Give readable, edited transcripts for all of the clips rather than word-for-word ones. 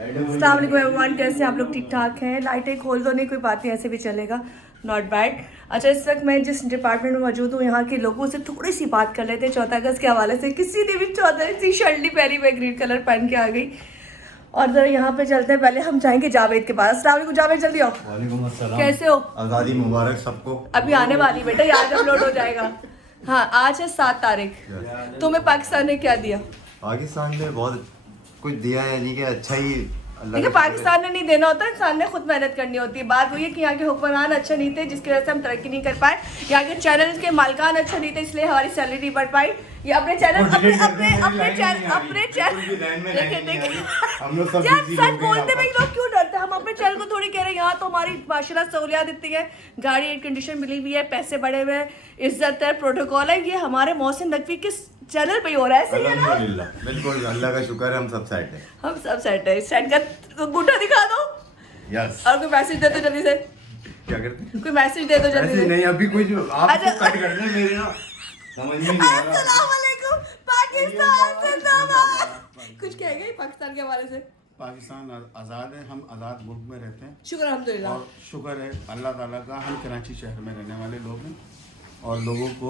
अस्सलाम वालेकुम एवरीवन, कैसे आप लोग? ठीक ठाक हैं? लाइटें खोल दो, नहीं कोई बात नहीं, ऐसे भी चलेगा, नॉट बैड। अच्छा, इस वक्त मैं जिस डिपार्टमेंट में मौजूद हूँ यहाँ के लोगों से थोड़ी सी बात कर लेते हैं 14 अगस्त के हवाले से। किसी ने भी 14 सी शर्ट नहीं पहनी, मैं ग्रीन कलर पहन के आ गई। और जरा यहाँ पे चलते हैं, पहले हम जाएंगे जावेद के पास। अस्सलाम वालेकुम जावेद, जल्दी आओ। वालेकुम अस्सलाम। कैसे हो? आज़ादी मुबारक सबको। अभी आने वाली बेटा, आज अपलोड हो जाएगा। हाँ, आज है 7 तारीख। तुम्हें पाकिस्तान ने क्या दिया? पाकिस्तान ने बहुत कुछ दिया है, यानी कि अच्छा ही। देखिए, पाकिस्तान ने नहीं देना होता, इंसान ने खुद मेहनत करनी होती है। बात वही है कि यहाँ के हुक्मरान अच्छे नहीं थे, जिसकी वजह से हम तरक्की नहीं कर पाए। यहाँ के चैनल के मालिकान अच्छे नहीं थे, इसलिए हमारी सैलरी नहीं बढ़ पाई। ये अपने चैनल अपने सच बोलते में लोग क्यों डरते हैं? हम अपने चैनल को थोड़ी कह रहे हैं। यहाँ तो हमारी माशाल्लाह सहूलियात इतनी है, गाड़ी एयर कंडीशन मिली हुई है, पैसे बढ़े हुए हैं, इज्जत है, प्रोटोकॉल है। ये हमारे मोहसिन नकवी के चैनल पे ही हो रहा है। सही है ना? बिल्कुल, अल्लाह का शुक्र है, हम सब सेट है। हम सब सेट है। सेट का अंगूठा दिखा दो। यस। और कोई मैसेज दे दो जल्दी से। क्या करते? कोई मैसेज दे दो जल्दी से। नहीं, अभी कोई जो आप अच्छा। कट कर दे मेरे ना, समझ में नहीं आ रहा। अस्सलाम वालेकुम, पाकिस्तान जिंदाबाद। कुछ कहेंगे पाकिस्तान के हवाले से? पाकिस्तान आज़ाद है, हम आज़ाद मुल्क में रहते हैं। शुक्र अल्हम्दुलिल्लाह। और शुक्र है अल्लाह ताला का, हम कराची शहर में रहने वाले लोग हैं और लोगों को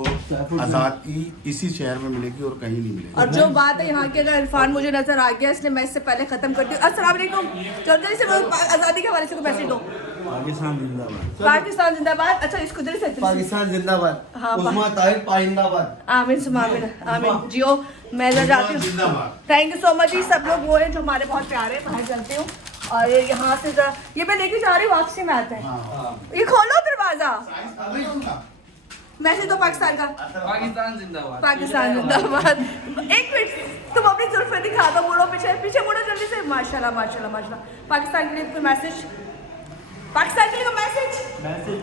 आज़ादी इसी शहर में मिलेगी और कहीं नहीं मिलेगी। और जो बात है यहाँ के, अगर इरफान मुझे नजर आ गया, इसलिए मैं इससे पहले खत्म करती हूँ। अस्सलाम वालेकुम, जल्दी से आज़ादी के हवाले से कोई मैसेज दो। पाकिस्तान जिंदाबाद। पाकिस्तान जिंदाबाद। अच्छा, इसको जल्दी से। पाकिस्तान जिंदाबाद। हाँ, उस्मा ताहिर पाइंदाबाद। आमीन सुमा आमीन आमीन। जियो, मैं इधर जाती हूँ। Thank you so much. ये सब लोग वो हैं जो हमारे बहुत प्यारे हैं। बाहर चलती हूँ और यहाँ से ये मैं लेके जा रही हूँ, वापसी में आते हैं। ये खोलो दरवाजा। मैसेज दो पाकिस्तान का। पाकिस्तान जिंदाबाद। पाकिस्तान जिंदाबाद। एक मिनट, तुम अपनी जुल्फे दिखा दो, मुड़ो पीछे, पीछे मुड़ो जल्दी से। माशाल्लाह माशाल्लाह माशाल्लाह। पाकिस्तान के लिए कोई मैसेज? पाकिस्तान के लिए कोई मैसेज?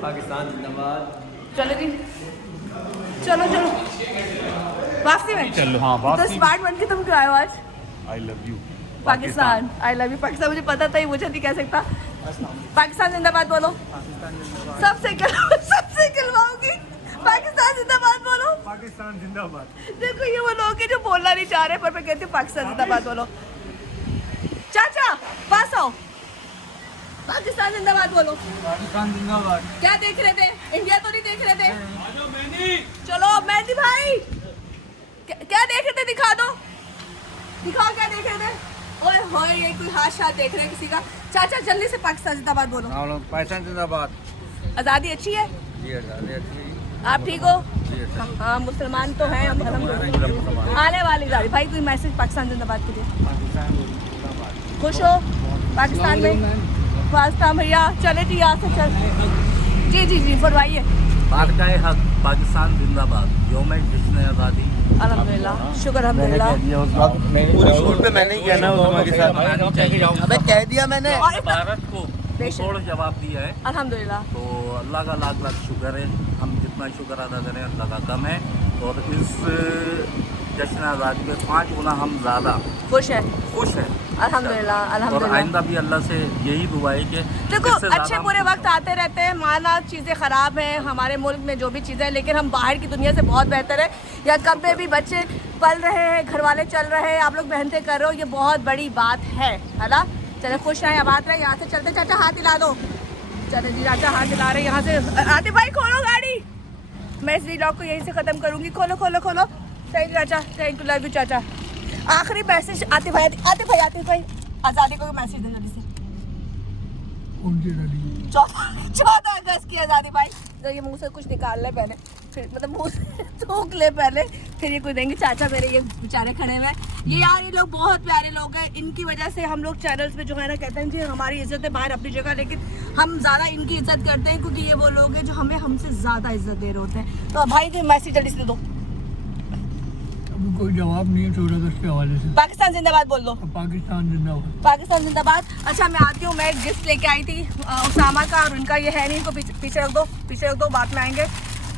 पाकिस्तान जिंदाबाद। चलो जी, चलो चलो वापसी में चलो। हाँ, तो स्मार्ट बन के तुम क्यों आए हो आज? I love you Pakistan. I love you Pakistan. मुझे पता था, ये मुझे नहीं कह सकता। पाकिस्तान जिंदाबाद बोलो। सबसे कहलवाऊंगी। पाकिस्तान जिंदाबाद बोलो। पाकिस्तान जिंदाबाद। देखो, ये वो लोग हैं जो बोलना नहीं चाह रहे, पर मैं कहती हूँ पाकिस्तान जिंदाबाद बोलो। चाचा पास आओ। पाकिस्तान जिंदाबाद बोलो। पाकिस्तान जिंदाबाद। क्या देख रहे थे? इंडिया तो नहीं देख रहे थे? चलो मेहंदी भाई, क्या देख रहे थे? दिखा दो, दिखाओ क्या देख रहे थे। ओए होए, ये कोई हाथ देख रहे हैं किसी का। चाचा जल्दी से पाकिस्तान जिंदाबाद बोलो। पाकिस्तान जिंदाबाद। आज़ादी अच्छी है? जी आज़ादी अच्छी। आप ठीक हो? हाँ, मुसलमान तो हैं हम। आने वाली गाड़ी भाई, कोई मैसेज पाकिस्तान जिंदाबाद के लिए? खुश हो पाकिस्तान में? पाकिस्तान भैया चले जी, यहाँ से चल। जी जी जी, फरमाइए। पाकिस्तान जिंदाबाद। यौम जश्न आज़ादी। अल्हम्दुलिल्लाह, शुक्र अल्हम्दुलिल्लाह। पूरी शूट पे मैंने ही कहना उस्मा के साथ। अबे कह दिया मैंने। भारत को थोड़ा जवाब दिया है, अल्हम्दुलिल्लाह। तो अल्लाह का लाख लाख शुक्र है। हम जितना शुक्र अदा करें अल्लाह का कम है। और इस जश्न आज़ादी में 5 गुना हम ज़्यादा खुश हैं। अल्हम्दुलिल्लाह और अल्हम्दुलिल्लाह। आइंदा भी अल्लाह से यही दुआ है कि देखो, इससे ज़्यादा अच्छे बुरे वक्त आते रहते हैं, माना चीज़ें ख़राब हैं हमारे मुल्क में जो भी चीज़ें हैं, लेकिन हम बाहर की दुनिया से बहुत बेहतर है। या कब में भी बच्चे पल रहे हैं, घर वाले चल रहे हैं, आप लोग मेहनतें कर रहे हो, ये बहुत बड़ी बात है ना? चले खुश रहें, आबाद रहें। यहाँ से चलते। चाचा हाथ हिला दो। चले जी, चाचा हाथ हिला रहे हैं। यहाँ से आतिफ भाई खोलो गाड़ी। मैं इस व्लॉग को यहीं से ख़त्म करूँगी। खोलो खोलो खोलो। थैंक यू चाचा, थैंक यू, लव यू चाचा। आखिरी मैसेज आतिफ भाई आज़ादी को मैसेज दे जल्दी से। 14 अगस्त की आज़ादी भाई। तो ये मुंह से कुछ निकाल ले पहले, फिर मतलब मुंह से थूक ले पहले, फिर ये कुछ देंगे। चाचा मेरे ये बेचारे खड़े हुए हैं। ये यार, ये लोग बहुत प्यारे लोग हैं। इनकी वजह से हम लोग चैनल्स पे जो है ना, कहते हैं जी हमारी इज्जत है बाहर अपनी जगह, लेकिन हम ज़्यादा इनकी इज्जत करते हैं क्योंकि ये वो लोग हैं जो हमें हमसे ज़्यादा इज्जत दे रहे होते हैं। तो भाई जो मैसेज जल्दी से दो। कोई जवाब नहीं है 14 अगस्त के हवाले से। पाकिस्तान जिंदाबाद बोल दो। पाकिस्तान जिंदाबाद। पाकिस्तान जिंदाबाद। अच्छा, मैं आती हूँ। मैं एक गिफ्ट लेके आई थी उसामा का, और उनका ये है नहीं, इनको पीछे रख दो, पीछे रख दो। बाद में आएंगे,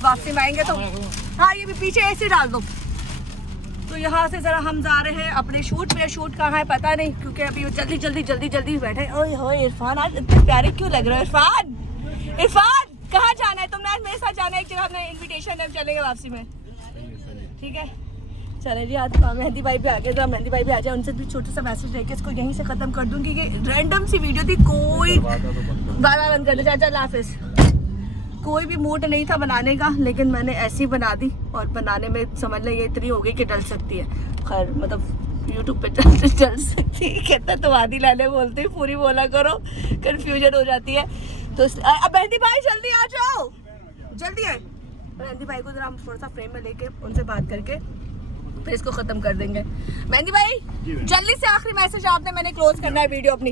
वापसी में आएंगे तो हाँ, ये भी पीछे ऐसे डाल दो। तो यहाँ से ज़रा हम जा रहे हैं अपने शूट पे। शूट कहाँ है पता नहीं, क्योंकि अभी वो जल्दी बैठे। ओए होए इरफान, आज इतने प्यारे क्यों लग रहे हो? इरफान कहाँ जाना है तुमने? आज मेरे साथ जाना है एक जगह, हमने इन्विटेशन है, चलेंगे वापसी में। ठीक है, चले जी आज मेहंदी भाई भी आ गए, तो मेहंदी भाई भी आ जाए, उनसे भी छोटा सा मैसेज लेके इसको यहीं से खत्म कर दूंगी कि रैंडम सी वीडियो थी, कोई बार बंद कर दे। चाचा अल्लाह हाफिज़। कोई भी मूड नहीं था बनाने का, लेकिन मैंने ऐसी बना दी और बनाने में समझ लें ये इतनी हो गई कि डल सकती है। खैर मतलब यूट्यूब पे डल सकती है, कहता तो आधी लाने बोलते हैं, पूरी बोला करो, कंफ्यूजन हो जाती है। तो अब मेहंदी भाई जल्दी आ जाओ, जल्दी आए। मेहंदी भाई को जरा हम थोड़ा सा फ्रेम में लेके उनसे बात करके फिर इसको खत्म कर देंगे। मेहंदी भाई जल्दी से आखिरी मैसेज आपने, मैंने क्लोज करना है वीडियो अपनी।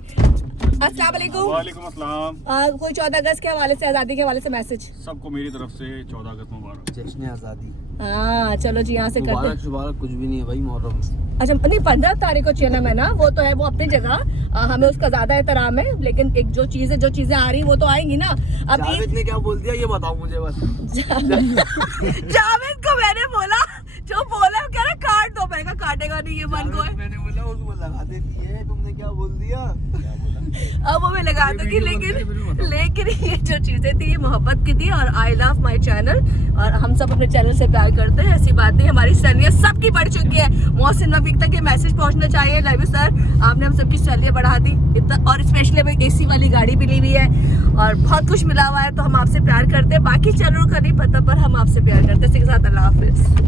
अस्सलाम वालेकुम। वालेकुम अस्सलाम। कोई 14 अगस्त के हवाले से, आज़ादी के हवाले से मैसेज सबको मेरी तरफ से 14 अगस्त मुबारक। जश्न आज़ादी हाँ चलो जी यहाँ से करते हैं। मुबारक कुछ भी नहीं है भाई मुहर्रम। अच्छा नहीं 15 तारीख को चलना है ना, वो तो है, वो अपनी जगह हमें उसका ज्यादा एहतराम है, लेकिन एक जो चीजें आ रही वो तो आएंगी ना। अब जावेद ने क्या बोल दिया ये बताओ मुझे बस। जावेद को मैंने बोला, जो बोला कह रहा काट दो, मैंने कहा काटेगा नहीं, ये मन को है। मैंने बोला उसको लगा देती है, तुमने क्या बोल दिया? अब वो मैं लगा दूंगी, लेकिन ये जो चीजें थी ये मोहब्बत की थी, और आई लव माई चैनल, और हम सब अपने चैनल से प्यार करते हैं, ऐसी बात नहीं। हमारी सैलरियाँ सबकी बढ़ चुकी है, मोहसिन रफीक तक ये मैसेज पहुंचना चाहिए, लव यू सर, आपने हम सबकी सैलरियाँ बढ़ा दी इतना, और स्पेशली हमें AC वाली गाड़ी भी ली हुई है और बहुत कुछ मिला हुआ है, तो हम आपसे प्यार करते हैं। बाकी चैनलों का नहीं पता, पर हम आपसे प्यार करते हैं। इसी के साथ अल्लाह हाफिज़।